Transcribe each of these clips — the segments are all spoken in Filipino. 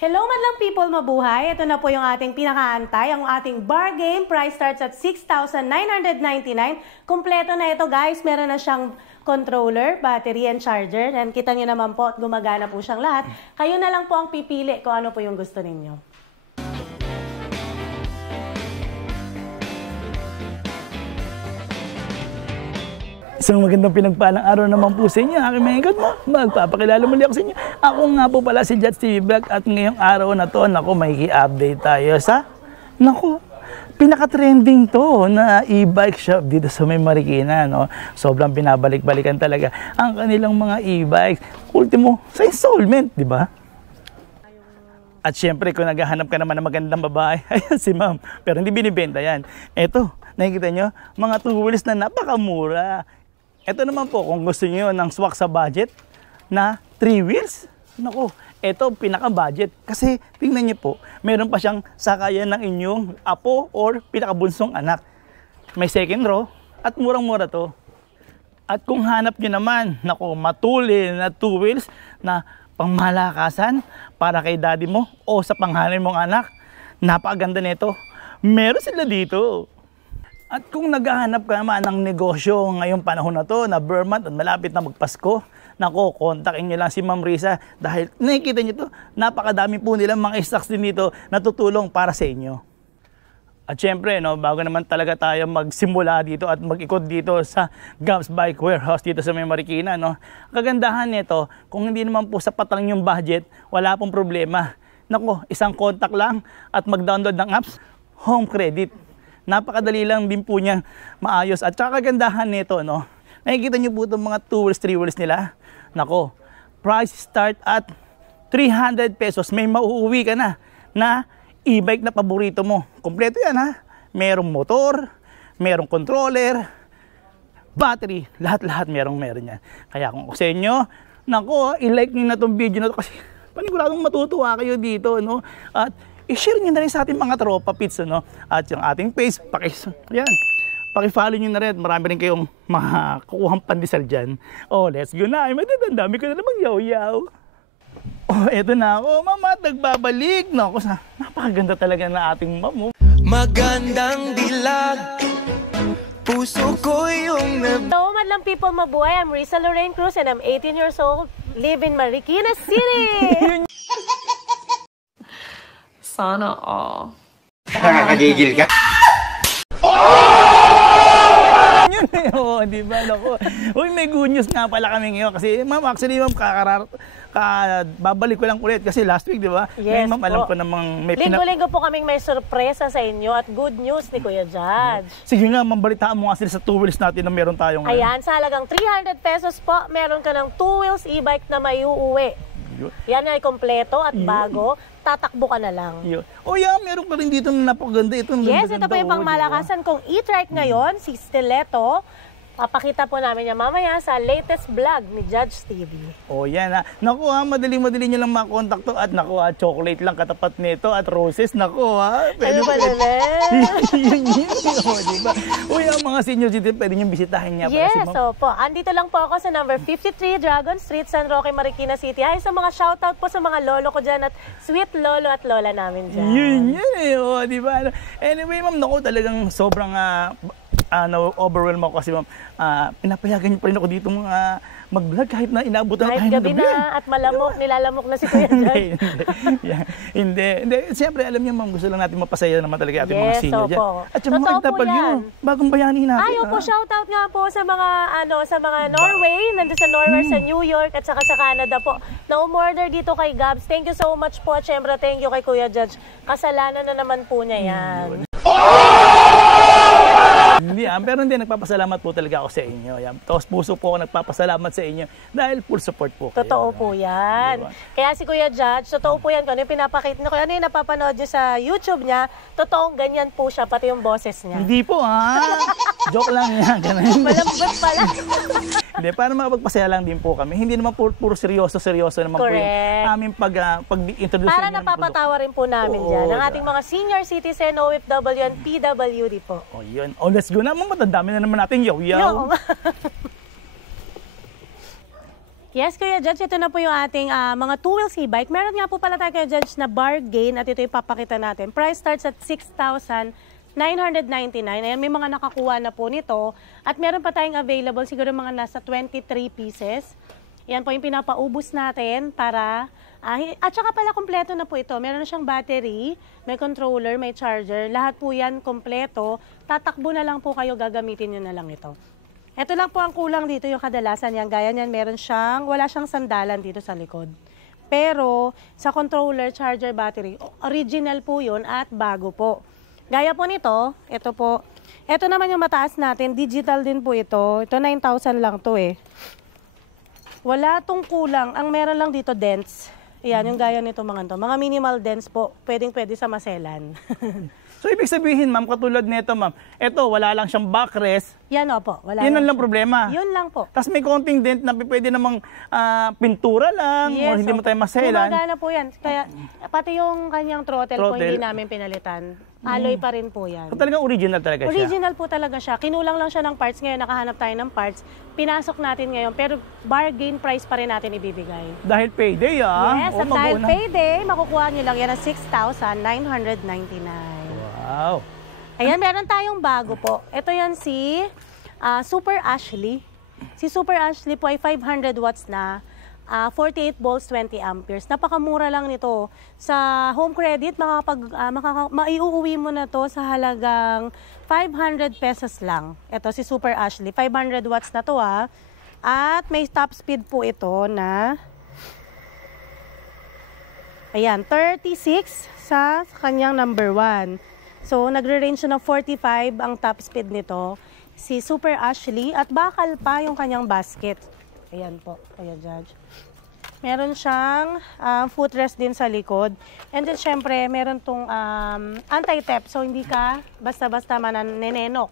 Hello madlang people, mabuhay! Ito na po yung ating pinakaantay, ang ating bar game. Price starts at 6,999. Kompleto na ito guys, meron na siyang controller, battery, and charger. And kita nyo naman po, gumagana po siyang lahat. Kayo na lang po ang pipili kung ano po yung gusto ninyo. Isang magandang pinagpalang araw naman po sa inyo, aking mga ikot mo. Magpapakilala muli ako sa inyo. Ako nga po pala si Judge TV Vlog at ngayong araw na to, makiki-update tayo sa, pinaka-trending to na e-bike shop dito sa may Marikina. No? Sobrang binabalik-balikan talaga ang kanilang mga e-bikes. Ultimo, sa installment, di ba? At syempre, kung naghahanap ka naman ng magandang babae, ayan si ma'am. Pero hindi binibenta yan. Eto, nakikita nyo, mga two wheels na napakamura. Ito naman po, kung gusto niyo ng swak sa budget na 3 wheels, naku, ito pinaka-budget. Kasi tingnan niyo po, meron pa siyang sakayan ng inyong apo or pinakabunsong anak. May second row at murang-mura to. At kung hanap niyo naman, naku, matulin na 2 wheels na pangmalakasan para kay daddy mo o sa panghanay mong anak, napakaganda nito. Meron sila dito. At kung naghahanap ka naman ng negosyo ngayong panahon na to, na Burman at malapit na magpasko, nako, kontakin nyo lang si Ma'am Risa dahil nakikita nyo to, napakadami po nilang mga stocks din dito na tutulong para sa inyo. At syempre, bago naman talaga tayo magsimula dito at mag-ikot dito sa Gabs Bike Warehouse dito sa may Marikina, kagandahan nito, kung hindi naman po sapat lang yung budget, wala pong problema. Nako, isang contact lang at mag-download ng apps, home credit. Napakadali lang din po niya maayos. At saka kagandahan nito, nakikita niyo po itong mga 2 wheels, 3 wheels nila. Nako, price start at 300 pesos. May mauuwi ka na e-bike na paborito mo. Kompleto yan ha. Merong motor, merong controller, battery, lahat-lahat meron yan. Kaya kung sa inyo, nako, i-like niyo na itong video na to kasi paniguradong matutuwa kayo dito. At i-share nyo na rin sa ating mga tropa pits, At yung ating page, paki-follow nyo na rin. Marami rin kayong makakuhang pandesal dyan. Oh, let's go na. Ay, madadandami ko na namang yaw-yaw. Oh, eto na ako. Mama, nagbabalik. Napakaganda talaga na ating mamo. Magandang dilag, puso ko yung Hello, madlang people, mabuhay. I'm Risa Lorraine Cruz and I'm 18 years old. Live in Marikina City. Sana all. Nakakagigil ka. Yun eh, di ba? Uy, may good news nga pala kami ngayon kasi ma'am, actually ma'am, babalik ko lang ulit kasi last week, di ba? Yes, ma'am, alam ko namang may Linggo-linggo po kaming may sorpresa sa inyo at good news ni Kuya Judge. Sige nga, mambalitaan mo nga sila sa 2 wheels natin na meron tayong ngayon. Ayan, sa halagang 300 pesos po, meron ka ng 2 wheels e-bike na may uuwi. Yan ay kompleto at bago. Tatakbo ka na lang. Oh yeah, meron pa rin dito na napakaganda. Yes, ito pa yung pangmalakasan. Kung e-trike ngayon, si Stiletto, papakita po namin niya mamaya sa latest vlog ni Judge TV. Oh yan ha. Naku ha, madali nyo lang makontak to. At naku ha, chocolate lang katapat nito at roses. Naku ha. Ano ba Yun, diba? Uy, ang mga senior citizen, pwede nyo bisitahin niya. Yes, opo. Andito lang po ako sa number 53 Dragon Street, San Roque, Marikina City. Ay, sa mga shoutout po sa mga lolo ko dyan at sweet lolo at lola namin dyan. Yun eh. Oh, diba? Anyway, ma'am, naku, talagang sobrang overwhelm ako kasi ma'am, pinapayagan niyo pa rin ako dito mag-vlog kahit na inaabutan kahit gabi na at malamok, nilalamok na si Kuya Judge. Hindi. Siyempre, alam niyo ma'am, gusto lang natin mapasaya naman talaga ating mga senior dyan. At yung mga nagtapalyo, bagong bayani natin. Ayaw po, shoutout nga po sa mga Norway, nandun sa Norway, sa New York, at saka sa Canada po, na umorder dito kay Gabs. Thank you so much po. At syempre, thank you kay Kuya Judge. Kasalanan na naman po niya yan. Hindi, pero hindi, nagpapasalamat po talaga ako sa inyo. Tapos puso po ako nagpapasalamat sa inyo dahil full support po kayo. Totoo po yan. Diba? Kaya si Kuya Judge, totoo po yan. Kung ano yung pinapakita, kung ano yung napapanood niyo sa YouTube niya, totoong ganyan po siya, pati yung boses niya. Hindi po ha. Joke lang yan. Malambot pala. Hindi, para makapagpasaya lang din po kami. Hindi naman puro seryoso naman. Correct. Po yung aming pag-introduce. Para napapatawa rin po namin dyan. Ang ating mga senior citizen, OFW and PWD po. O yun. O let's go na. Matandami na naman natin yaw-yaw. Yes, Kuya Judge, ito na po yung ating mga two-wheels e-bike. Meron nga po pala tayo, Kuya Judge, na bargain at ito ipapakita natin. Price starts at 6,999. Ayan, may mga nakakuha na po nito. At meron pa tayong available, siguro mga nasa 23 pieces. Yan po yung pinapaubos natin para... at saka pala kompleto na po ito. Meron na siyang battery, may controller, may charger. Lahat po yan kompleto. Tatakbo na lang po kayo, gagamitin nyo na lang ito. Ito lang po ang kulang dito, yung kadalasan yan. Gaya niyan, wala siyang sandalan dito sa likod. Pero sa controller, charger, battery, original po yun at bago po. Gaya po nito, ito po. Ito naman yung mataas natin, digital din po ito. Ito 9,000 lang to eh. Wala tong kulang. Ang meron lang dito, dents. Ayan, yung gaya nito mga to. Mga minimal dents po, pwede sa maselan. So, ibig sabihin, ma'am, katulad nito, ma'am, eto, wala lang siyang backrest. Yan opo. Wala Yun lang siya. problema. Yun lang po. Tapos may konting dent na pwede namang pintura lang, o hindi mo tayo maselan. Gumagana po yan. Kaya, pati yung kanyang throttle po, hindi namin pinalitan. Alloy pa rin po yan. So, talagang original talaga siya. Original po talaga siya. Kinulang lang siya ng parts ngayon. Nakahanap tayo ng parts. Pinasok natin ngayon. Pero bargain price pa rin natin ibibigay. Dahil payday, Yes, at dahil mabuo na. payday, makukuha nyo lang yan ng 6,999. Wow. Ayan, meron tayong bago po. Ito yan si Super Ashley. Si Super Ashley po ay 500 watts na, 48 volts, 20 amperes. Napakamura lang nito. Sa home credit, maiuuwi mo na to sa halagang 500 pesos lang. Ito si Super Ashley. 500 watts na to At may top speed po ito na... Ayan, 36 sa kanyang number 1. So, nagre-range ng 45 ang top speed nito. Si Super Ashley at bakal pa yung kanyang basket. Ayan po, Kuya Judge. Meron siyang footrest din sa likod. And then, syempre, meron tong anti-theft. So, hindi ka basta-basta manenenok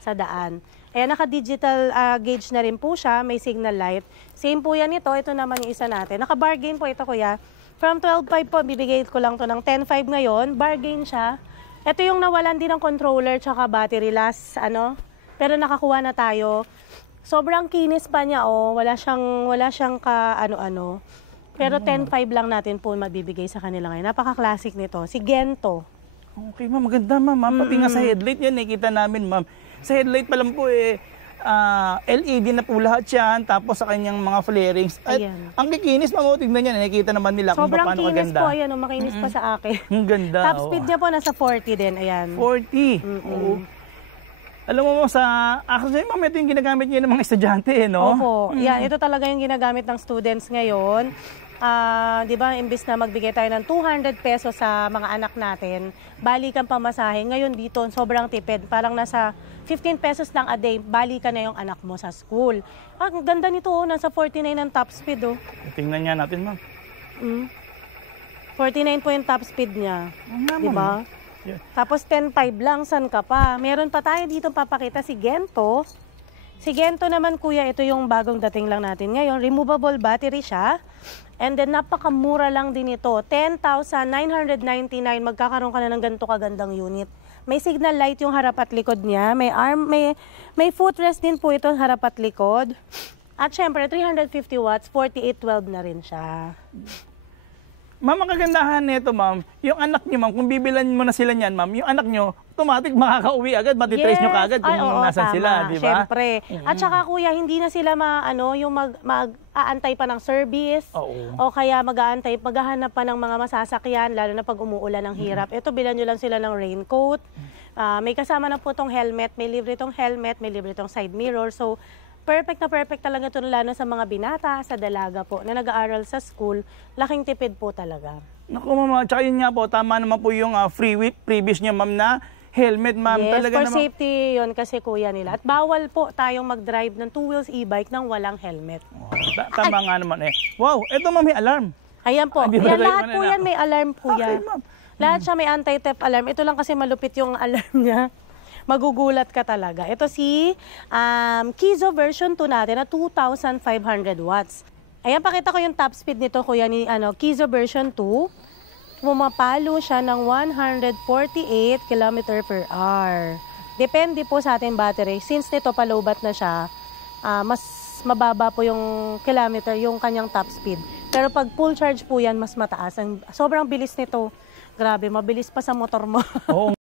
sa daan. Ayan, naka-digital gauge na rin po siya. May signal light. Same po yan ito. Ito naman yung isa natin. Naka-bargain po ito, Kuya. From 12.5 po, bibigay ko lang to ng 10.5 ngayon. Bargain siya. Ito yung nawalan din ng controller tsaka battery last, pero nakakuha na tayo. Sobrang kinis pa niya, wala siyang ka-ano-ano. Pero 10.5 lang natin po mabibigay sa kanila ngayon. Napaka-classic nito. Si Gento. Okay, ma'am. Maganda, ma'am. Pati nga sa headlight yan, nakikita namin, ma'am. Sa headlight pa lang po, LED na po lahat yan. Tapos sa kanyang mga flarings. At ang kikinis, ma'am, tignan niya. Nakikita naman nila kung paano kaganda. Sobrang kinis po. Ayan, makinis pa sa akin. Ang ganda. Top speed niya po, nasa 40 din. Ayan. 40? Oo. Alam mo, actually, ma'am, ito yung ginagamit niyo ng mga estudyante, no? Opo. Yeah, ito talaga yung ginagamit ng students ngayon. Di ba, imbis na magbigay tayo ng 200 pesos sa mga anak natin, balikan pamasahe. Ngayon dito, sobrang tipid. Parang nasa 15 pesos lang a day, balikan na yung anak mo sa school. Ang ganda nito, nasa 49 ang top speed. Tingnan niya natin, ma'am. 49 po yung top speed niya. Di ba? Yeah. Tapos 10.5 lang, san ka pa? Meron pa tayo dito papakita si Gento. Si Gento naman, Kuya, ito yung bagong dating lang natin ngayon. Removable battery siya. And then napakamura lang din ito. 10,999. Magkakaroon ka na ng ganito kagandang unit. May signal light yung harap at likod niya. May may footrest din po ito harap at likod. At syempre 350 watts, 4812 na rin siya. Ma'am, ang kagandahan nito, ma'am, yung anak niyo, ma'am, kung bibilan mo na sila niyan, ma'am, yung anak niyo, automatic makakauwi agad, matitrace niyo kaagad kung nasan sila, di ba? Syempre. At saka, Kuya, hindi na sila yung mag-aantay pa ng service. O kaya maghahanap pa ng mga masasakyan, lalo na pag umuulan ng hirap. Ito, bilan nyo lang sila ng raincoat. May kasama na po tong helmet, may libre tong helmet, may libre tong side mirror. So, perfect na perfect talaga ito, lalo sa mga binata, sa dalaga po, na nag-aaral sa school. Laking tipid po talaga. Naku, ma'am, tsaka yun nga po, tama naman po yung previous niya, ma'am, na helmet, ma'am. Yes, talaga for naman safety yun kasi, Kuya, nila. At bawal po tayong mag-drive ng two-wheels e-bike nang walang helmet. Tama nga naman eh. Wow, eto, ma'am, may alarm. Ayan po. Di Ayan, ba lahat po yan may alarm, Kuya. Okay, ma'am. Lahat siya may anti-theft alarm. Ito lang kasi malupit yung alarm niya. Magugulat ka talaga. Ito si Kizo version 2 natin na 2,500 watts. Ayan, pakita ko yung top speed nito, Kuya, ni Kizo version 2. Pumapalo siya ng 148 km per hour. Depende po sa ating battery. Since nito pa low bat na siya, mas mababa po yung kilometer, yung kanyang top speed. Pero pag full charge po yan, mas mataas. Sobrang bilis nito. Grabe, mabilis pa sa motor mo. Oo.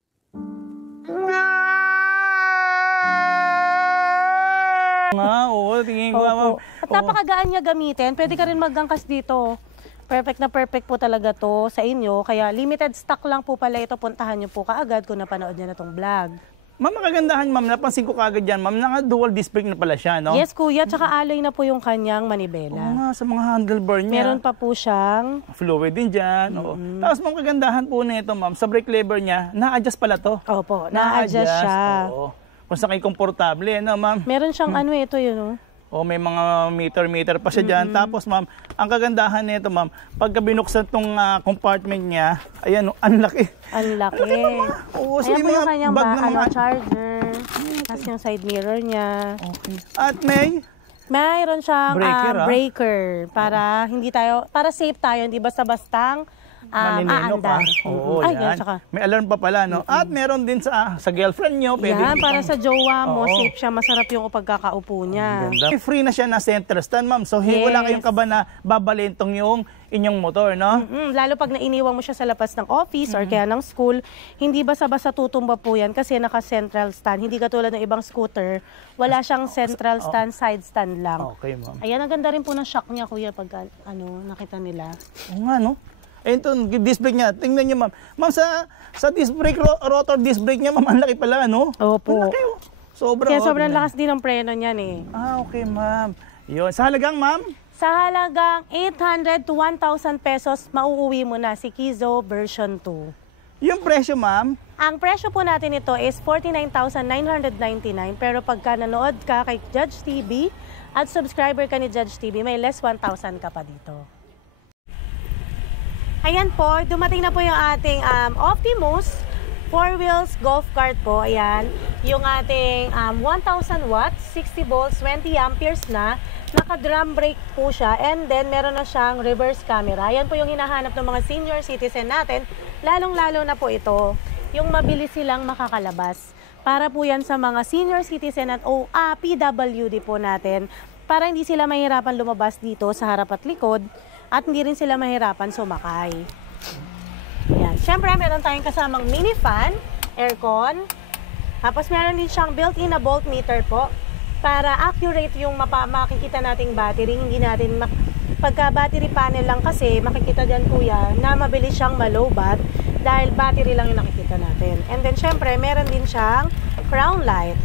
Oo, tingin ko. Opo. At napakagaan niya gamitin. Pwede ka rin magangkas dito. Perfect na perfect po talaga to sa inyo. Kaya limited stock lang po pala ito. Puntahan niyo po kaagad kung napanood niyo na itong vlog. Ma'am, makagandahan ma'am, napansin ko kagad yan ma'am, naka-dual disc brake na pala siya, no? Yes, kuya. Tsaka alloy na po yung kanyang Oo manibela. nga, sa mga handlebar niya. Meron pa po siyang... Fluid din dyan. Oo. Tapos ma'am, kagandahan po na ito ma'am, sa brake lever niya, na-adjust pala to. Opo, na-adjust siya. Oo. Kung sa kayo komportable, ano ma'am? Meron siyang ano ito yun, no? O may mga meter pa siya dyan. Tapos ma'am, ang kagandahan nito ma'am, pagka binuksan tong compartment niya, ayan, ang laki. Ang laki. Oo, so Ayan yung po yung mga kanyang bag na mga... charger. Tapos yung side mirror niya. Okay. At may... Mayroon siyang Breaker, para hindi tayo, para safe tayo, hindi basta-bastang maninino ka. aandar. Oo, Ay, yan. tsaka. May alarm pa pala, no? At meron din sa girlfriend nyo. Pwede Yan, din para pang- sa jowa mo, Oo. safe siya, masarap yung pagkakaupo niya. Ganda. May free na siya na center stand, ma'am. So, Yes. wala kayong kaba na babalintong yung inyong motor, no? Lalo pag nainiwan mo siya sa labas ng office or kaya ng school, hindi basta-basta tutumba po yan kasi naka-central stand. Hindi katulad ng ibang scooter, wala siyang central stand, side stand lang. Okay, ma'am. Ayan, ang ganda rin po ng shock niya, kuya, pag nakita nila. Oo nga, no? Ayun to, disc brake niya. Tingnan niyo, ma'am. Ma'am, sa disc brake, rotor disc brake niya, ma'am, ang laki pala, no? Opo. Ang laki, oh. Sobra. Kaya oh, sobrang tingnan. lakas din ng preno niyan eh. Ah, okay, ma'am. Yun. Sa halagang, ma'am? Sa halagang 800 to 1,000 pesos, mauuwi mo na si Kizo version 2. Yung presyo, ma'am? Ang presyo po natin ito is 49,999 pero pagka nanood ka kay Judge TV at subscriber ka ni Judge TV, may less 1,000 ka pa dito. Ayan po, dumating na po yung ating Optimus 4 wheels golf cart po. Ayan, yung ating 1,000 watts, 60 volts, 20 amperes na. Naka-drum brake po siya and then meron na siyang reverse camera. Ayan po yung hinahanap ng mga senior citizen natin. Lalong-lalo na po ito, yung mabilis silang makakalabas. Para po yan sa mga senior citizen at PWD po natin. Para hindi sila mahirapan lumabas dito sa harap at likod. At hindi rin sila mahirapan sumakay. Ayan. Siyempre, meron tayong kasamang mini fan, aircon. Tapos meron din siyang built-in na voltmeter po. Para accurate yung makikita nating battery. Hindi natin, pagka battery panel lang kasi, makikita dyan kuya, na mabilis siyang malobat. Dahil battery lang yung nakikita natin. And then, siyempre, meron din siyang crown light.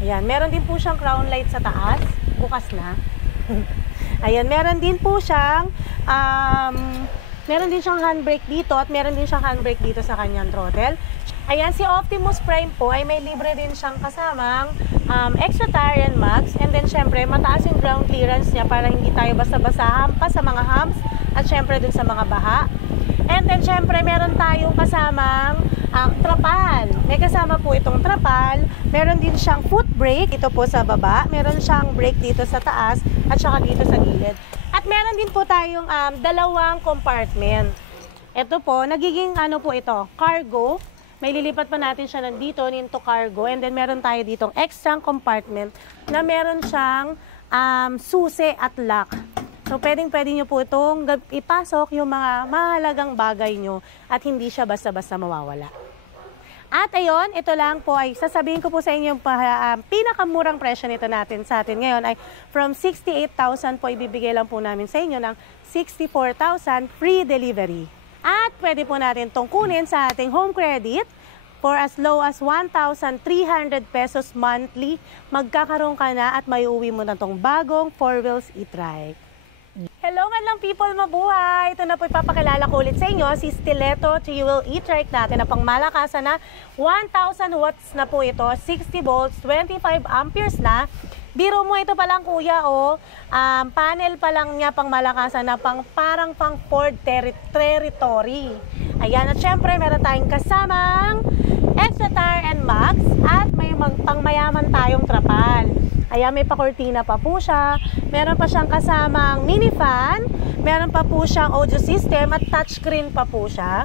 Ayan. Meron din po siyang crown light sa taas. Bukas na. Ayan, meron din po siyang handbrake dito at meron din siyang handbrake dito sa kanyang throttle. Ayan, si Optimus Prime po ay may libre din siyang kasamang extra tire and mags. And then syempre, mataas yung ground clearance niya para hindi tayo basta-basta hampas sa mga humps at syempre dun sa mga baha. And then syempre, meron tayong kasamang trapal. May kasama po itong trapal. Meron din siyang foot brake ito po sa baba. Meron siyang brake dito sa taas at saka dito sa gilid. At meron din po tayong dalawang compartment. Ito po, nagiging po ito, cargo. May lilipat pa natin siya nandito into cargo. And then meron tayo ditong extra compartment na meron siyang susi at lock. So, pwedeng-pwede nyo po itong ipasok yung mga mahalagang bagay nyo at hindi siya basta-basta mawawala. At ayun, ito lang po ay sasabihin ko po sa inyo yung pinakamurang presyo nito natin sa atin ngayon ay from 68,000 po ibibigay lang po namin sa inyo ng 64,000 free delivery. At pwede po natin itong kunin sa ating home credit for as low as 1,300 pesos monthly. Magkakaroon ka na at may uwi mo na itong bagong 4 wheels e-trike. Hello lang people, mabuhay! Ito na po ipapakilala ko ulit sa inyo, si Stiletto 3-wheel e-trike natin na pangmalakasan na 1,000 watts na po ito, 60 volts, 25 amperes na. Biro mo ito pa lang kuya, panel pa lang niya pangmalakasan na parang pang Ford territory. Ayan, at syempre meron tayong kasamang extra tire and mags at may pangmayaman tayong trapal. Ayan, may pakortina pa po siya. Meron pa siyang kasamang mini fan. Meron pa po siyang audio system at touchscreen pa po siya.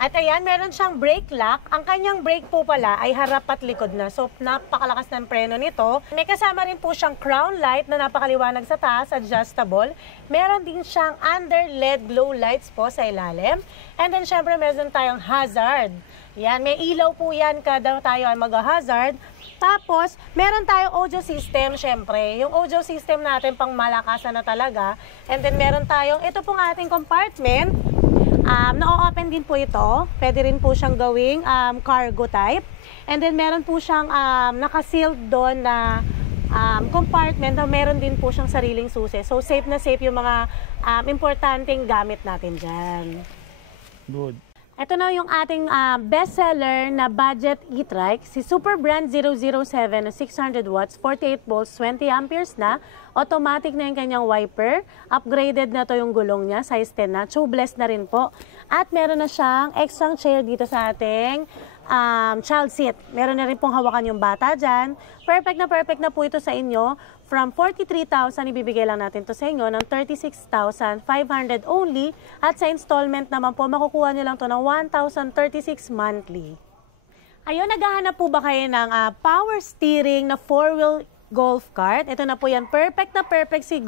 At ayan, meron siyang brake lock. Ang kanyang brake po pala ay harap at likod na. So, napakalakas ng preno nito. May kasama rin po siyang crown light na napakaliwanag sa taas, adjustable. Meron din siyang under LED glow lights po sa ilalim. And then, syempre, meron tayong hazard. Yan, may ilaw po yan kada tayo ay mag-hazard. Tapos, meron tayong audio system, syempre. Yung audio system natin pang malakasan na talaga. And then, meron tayong, ito pong ating compartment. Na-open din po ito. Pwede rin po siyang gawing cargo type. And then meron po siyang naka-sealed doon na compartment na meron din po siyang sariling susi. So safe na safe yung mga importanteng gamit natin dyan. Good. Ito na yung ating bestseller na budget e-trike, si Super Brand 007 na 600 watts, 48 volts, 20 amperes na. Automatic na yung kanyang wiper. Upgraded na to yung gulong niya, size 10 na. Tubeless na rin po. At meron na siyang extra chair dito sa ating child seat. Meron na rin pong hawakan yung bata dyan. Perfect na po ito sa inyo. From 43,000, ibibigay lang natin to sa inyo ng 36,500 only. At sa installment naman po, makukuha nyo lang to ng 1,036 monthly. Ayun, naghahanap po ba kayo ng power steering na 4-wheel golf cart? Ito na po yan. Perfect na perfect si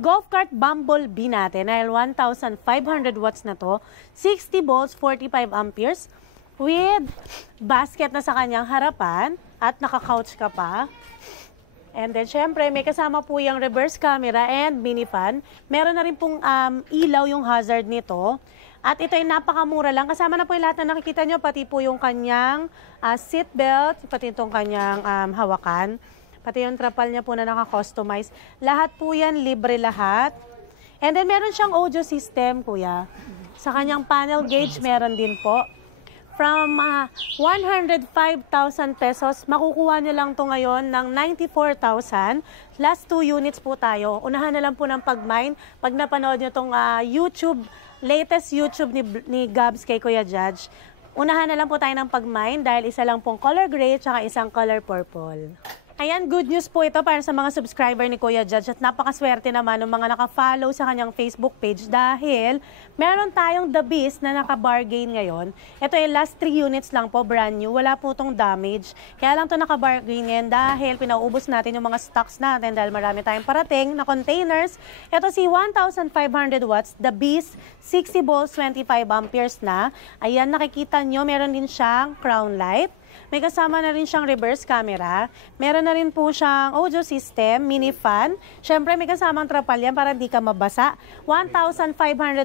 golf cart Bumblebee natin. Dahil 1,500 watts na to. 60 volts, 45 amperes. With basket na sa kanyang harapan. At naka-couch ka pa. And then, syempre, may kasama po yung reverse camera and mini fan. Meron na rin pong ilaw yung hazard nito. At ito ay napakamura lang. Kasama na po yung lahat na nakikita nyo, pati po yung kanyang seat belt, pati itong kanyang hawakan. Pati yung trapal niya po na naka-customize. Lahat po yan, libre lahat. And then, meron siyang audio system, kuya. Sa kanyang panel gauge, meron din po. From 105,000 pesos, makukuha nyo lang to ngayon ng 94,000. Last 2 units po tayo. Unahan na lang po ng pag-mine. Pag napanood nyo tong latest YouTube ni Gabs kay Kuya Judge, unahan na lang po tayo ng pag-mine dahil isa lang pong color gray at isang color purple. Ayan, good news po ito para sa mga subscriber ni Kuya Judge at napakaswerte naman ng mga naka-follow sa kanyang Facebook page dahil meron tayong The Beast na naka-bargain ngayon. Ito ay last 3 units lang po, brand new. Wala po itong damage. Kaya lang ito naka-bargain ngayon dahil pinauubos natin yung mga stocks natin dahil marami tayong parating na containers. Ito si 1,500 watts, The Beast, 60 volts, 25 amperes na. Ayan, nakikita nyo, meron din siyang crown light. May kasama na rin siyang reverse camera. Meron na rin po siyang audio system, mini fan. Siyempre, may kasamang trapal yan para hindi ka mabasa. 1,500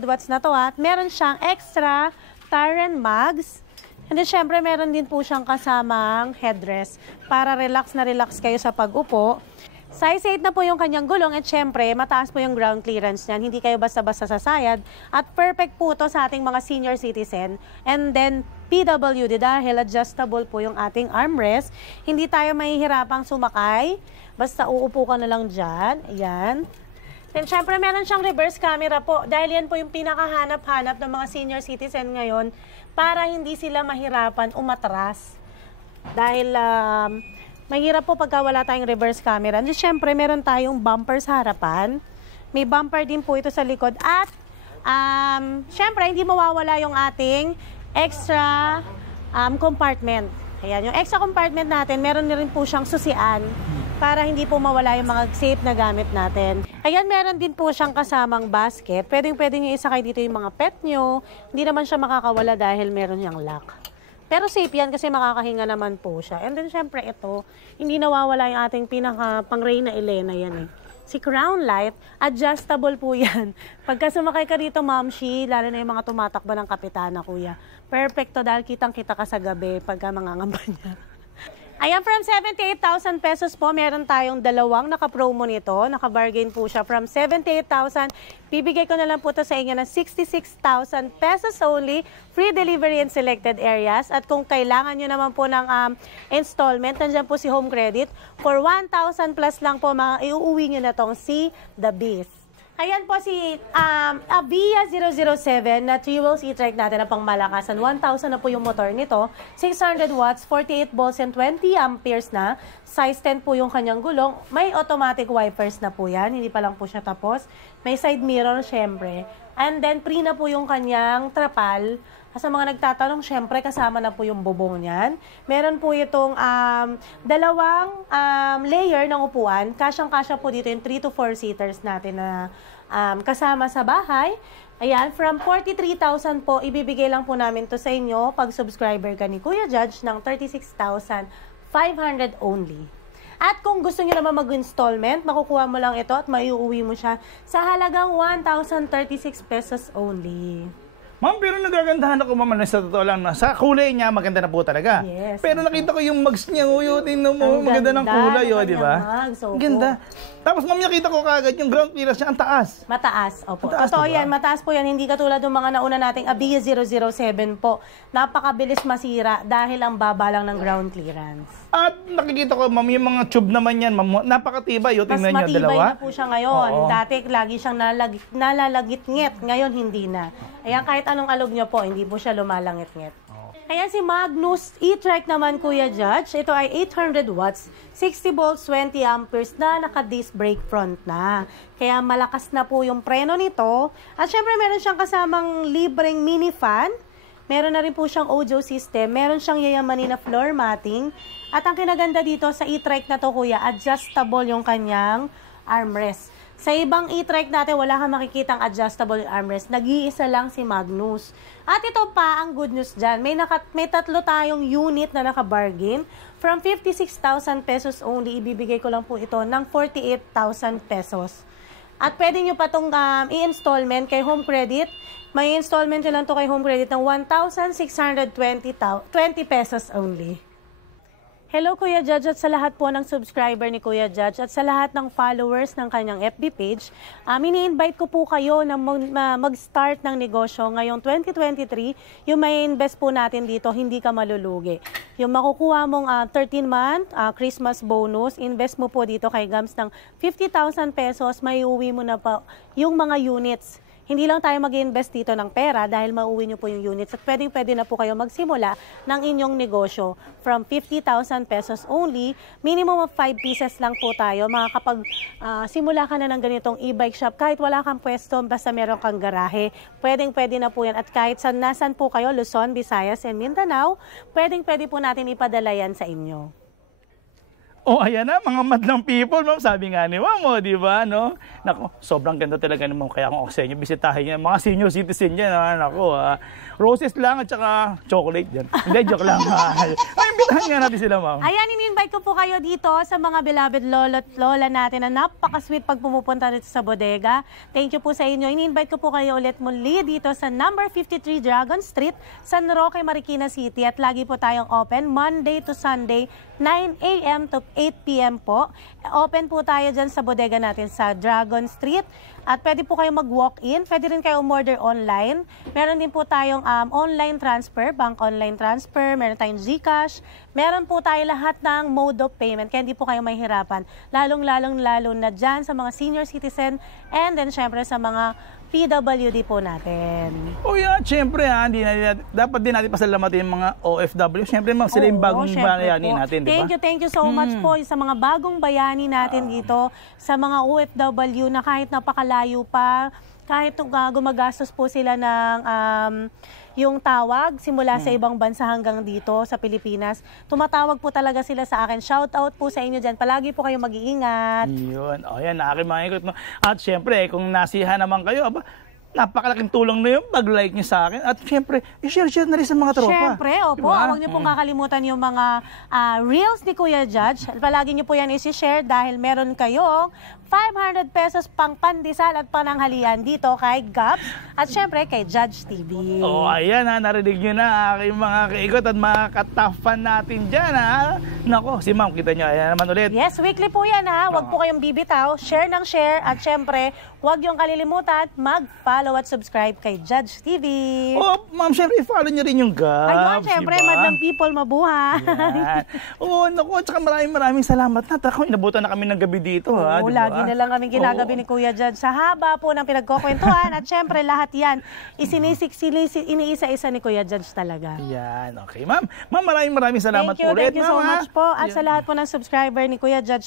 watts na to at meron siyang extra Taren mags. And then, siyempre, meron din po siyang kasamang headrest para relax na relax kayo sa pag-upo. Size 8 na po yung kanyang gulong at syempre, mataas po yung ground clearance niyan. Hindi kayo basta-basta sasayad. At perfect po to sa ating mga senior citizen. And then, PWD dahil adjustable po yung ating armrest. Hindi tayo mahihirapang sumakay. Basta uupo ka na lang dyan. Ayan. Then, syempre, meron siyang reverse camera po. Dahil yan po yung pinakahanap-hanap ng mga senior citizen ngayon para hindi sila mahirapan umatras. Dahil, mahirap po pagka wala tayong reverse camera. And syempre, meron tayong bumper sa harapan. May bumper din po ito sa likod. At, syempre, hindi mawawala yung ating extra compartment. Ayan, yung extra compartment natin, meron na rin po siyang susian para hindi po mawala yung mga safe na gamit natin. Ayan, meron din po siyang kasamang basket. Pwede nyo isakay dito yung mga pet nyo. Hindi naman siya makakawala dahil meron niyang lock. Pero safe yan kasi makakahinga naman po siya. And then, syempre, ito, hindi nawawala yung ating pinaka-pang-Reyna Elena yan eh. Si Crown Light, adjustable po yan. Pagka sumakay ka dito, Mamshi, lalo na yung mga tumatakbo ng kapitana, kuya. Perfecto dahil kitang-kita ka sa gabi pagka mangangamba niya. Ayan, from 78,000 pesos po, meron tayong dalawang naka-promo nito. Naka-bargain po siya from 78,000. Bibigay ko na lang po ito sa inyo ng 66,000 pesos only. Free delivery in selected areas. At kung kailangan nyo naman po ng installment, nandiyan po si Home Credit. For 1,000 plus lang po, iuuwi nyo na tong si The Beast. Ayan po si Avia 007 na 3-wheels e-trike natin na pangmalakasan. 1,000 na po yung motor nito. 600 watts, 48 volts and 20 amperes na. Size 10 po yung kanyang gulong. May automatic wipers na po yan. Hindi pa lang po siya tapos. May side mirror syempre. And then, free na po yung kanyang trapal. Sa mga nagtatanong, syempre, kasama na po yung bubong niyan. Meron po itong dalawang layer ng upuan. Kasyang-kasya po dito yung 3 to 4 seaters natin na kasama sa bahay. Ayan, from 43,000 po, ibibigay lang po namin to sa inyo pag subscriber ka ni Kuya Judge ng 36,500 only. At kung gusto niyo naman mag-installment, makukuha mo lang ito at maiuwi mo siya sa halagang 1,036 pesos only. Ma'am, pero nagagandahan ako, ma'am, sa totoo lang, sa kulay niya, maganda na po talaga. Yes. Pero nakita ko yung mags niya, tingnan mo, Ang maganda ng ganda kulay, ng di ba? mags, opo. Ganda. Tapos, ma'am, nakita ko kagad yung ground clearance niya, ang taas. Mataas, opo. Mataas, Totoo diba? yan, mataas po yan. Hindi katulad ng mga nauna nating Abiya 007 po. Napakabilis masira dahil ang baba lang ng ground clearance. At nakikita ko, ma'am, yung mga tube naman yan, ma'am, napakatibay. Mas Tingnan niyo, matibay dalawa. na po siya ngayon. Oo. Dati, lagi siyang nalalagit-ngit. Ngayon, hindi na. Ayan, kahit anong alog niyo po, hindi po siya lumalangit-ngit. Ayan, si Magnus e-trike naman, Kuya Judge. Ito ay 800 watts, 60 volts, 20 amperes na naka-disc brake front na. Kaya malakas na po yung preno nito. At syempre, meron siyang kasamang libreng mini fan. Meron na rin po siyang audio system. Meron siyang yayamanin na floor matting. At ang kinaganda dito sa e-trike na to, Kuya, adjustable yung kanyang armrest. Sa ibang e-trike natin, wala kang makikitang adjustable armrest. Nag-iisa lang si Magnus. At ito pa, ang good news dyan. May tatlo tayong unit na naka-bargain. From 56,000 pesos only, ibibigay ko lang po ito ng 48,000 pesos. At pwede nyo pa itong i-installment kay Home Credit. May installment nyo lang ito kay Home Credit ng 1,620 pesos only. Hello Kuya Judge at sa lahat po ng subscriber ni Kuya Judge at sa lahat ng followers ng kanyang FB page. Ini-invite ko po kayo na mag-start ng negosyo ngayong 2023. Yung may invest po natin dito, hindi ka malulugi. Yung makukuha mong 13-month Christmas bonus, invest mo po dito kay Gams ng 50,000 pesos, may uwi mo na po yung mga units. Hindi lang tayo mag-invest dito ng pera dahil mauwi nyo po yung units at pwede na po kayo magsimula ng inyong negosyo from 50,000 pesos only. Minimum of 5 pieces lang po tayo. Makakapag simula ka na ng ganitong e-bike shop kahit wala kang pwesto, basta meron kang garahe. Pwede na po yan at kahit nasan po kayo, Luzon, Visayas, and Mindanao, pwede po natin ipadala yan sa inyo. Oh, ayan na, mga madlang people, ma'am. Sabi nga ni ma'am, di ba, no? Nako, sobrang ganda talaga ni ma'am. Kaya kung ako sa inyo, bisitahin niya. Mga senior citizen dyan, nako, roses lang at saka chocolate dyan. Hindi, joke lang. Ay, imbitahan nga natin sila, ma'am. Ayan, in-invite ko po kayo dito sa mga beloved lolo at lola natin na napaka-sweet pag pumupunta dito sa bodega. Thank you po sa inyo. In-invite ko po kayo ulit muli dito sa number 53 Dragon Street, San Roque, Marikina City. At lagi po tayong open Monday to Sunday, 9 a.m. to 8 p.m. po. Open po tayo dyan sa bodega natin sa Dragon Street. At pwede po kayo mag-walk-in. Pwede rin kayo umorder online. Meron din po tayong online transfer, bank online transfer. Meron tayong GCash. Meron po tayo lahat ng mode of payment. Kaya hindi po kayo mahihirapan. Lalo na dyan sa mga senior citizen and then syempre sa mga PWD po natin. Oh yeah, syempre dapat din natin pasalamatin yung mga OFW. Syempre ma'am, sila yung bagong bayani natin, di ba? Thank you so much po sa mga bagong bayani natin dito, sa mga OFW na kahit napakalayo pa, kahit gumagastos po sila ng yung tawag simula sa ibang bansa hanggang dito sa Pilipinas. Tumatawag po talaga sila sa akin. Shout out po sa inyo dyan. Palagi po kayo mag-iingat. Yun. O yan, aking mga ikot. At syempre, kung nasiha naman kayo, napakalaking tulong na yung pag-like niyo sa akin. At syempre, i-share na rin sa mga tropa. Syempre, opo. Diba? Huwag niyo pong kakalimutan yung mga reels ni Kuya Judge. Palagi niyo po yan isi-share dahil meron kayong 500 pesos pang pandesal at pananghalian dito kay Gaps at syempre kay Judge TV. Oh, ayan narinig nyo na aking mga kaikot at mga katafan natin dyan Nako, si ma'am, kita nyo, ayan naman ulit. Yes, weekly po yan Huwag po kayong bibitaw, share ng share at syempre, huwag yung kalilimutan, mag-follow at subscribe kay Judge TV. Oh, ma'am, syempre, i-follow nyo rin yung Gaps. Ayun, syempre, diba? madlang people mabuhay. Oo, naku, at saka maraming salamat na. Ako, inabutan na kami ng gabi dito, Oo, diba? lagi na lang kaming ginagabi ni Kuya Judge sa haba po ng pinagkukwentuhan at syempre lahat yan iniisa-isa ni Kuya Judge talaga. Yan, okay ma'am. Ma'am, maraming salamat po ulit. Thank you so much po at sa lahat po ng subscriber ni Kuya Judge